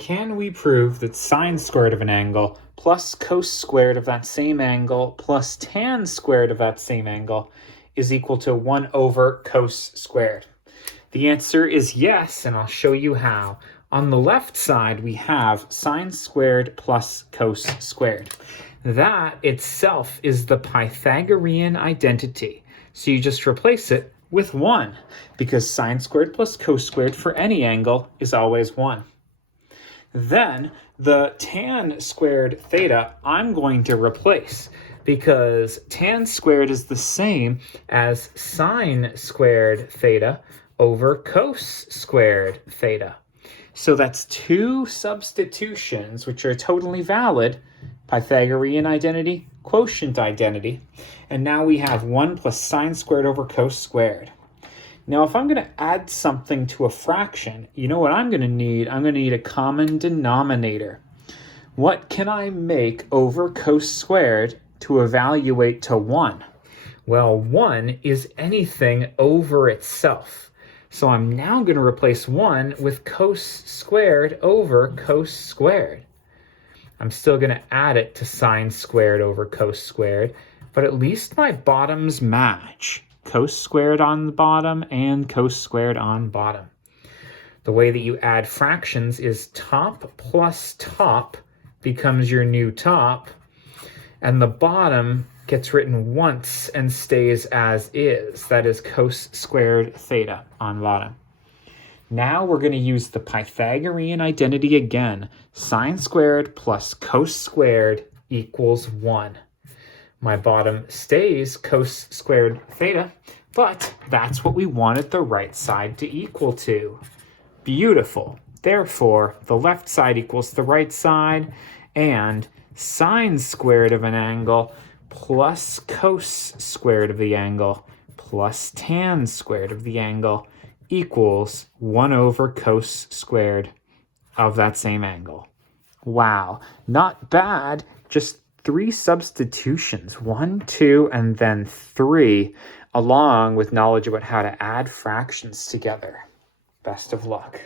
can we prove that sine squared of an angle plus cos squared of that same angle plus tan squared of that same angle is equal to 1 over cos squared? The answer is yes, and I'll show you how. On the left side, we have sine squared plus cos squared. That itself is the Pythagorean identity. So you just replace it with 1, because sine squared plus cos squared for any angle is always 1. Then the tan squared theta I'm going to replace, because tan squared is the same as sine squared theta over cos squared theta. So that's 2 substitutions which are totally valid: Pythagorean identity, quotient identity. And now we have 1 plus sine squared over cos squared. Now, if I'm going to add something to a fraction, you know what I'm going to need? I'm going to need a common denominator. What can I make over cos squared to evaluate to 1? Well, 1 is anything over itself. So I'm now going to replace 1 with cos squared over cos squared. I'm still going to add it to sine squared over cos squared, but at least my bottoms match. Cos squared on the bottom and cos squared on bottom. The way that you add fractions is top plus top becomes your new top, and the bottom gets written once and stays as is. That is cos squared theta on bottom. Now we're going to use the Pythagorean identity again. Sine squared plus cos squared equals 1. My bottom stays cos squared theta, but that's what we wanted the right side to equal to. Beautiful. Therefore, the left side equals the right side, and sine squared of an angle plus cos squared of the angle plus tan squared of the angle equals 1 over cos squared of that same angle. Wow, not bad. Just 3 substitutions, 1, 2, and then 3, along with knowledge about how to add fractions together. Best of luck.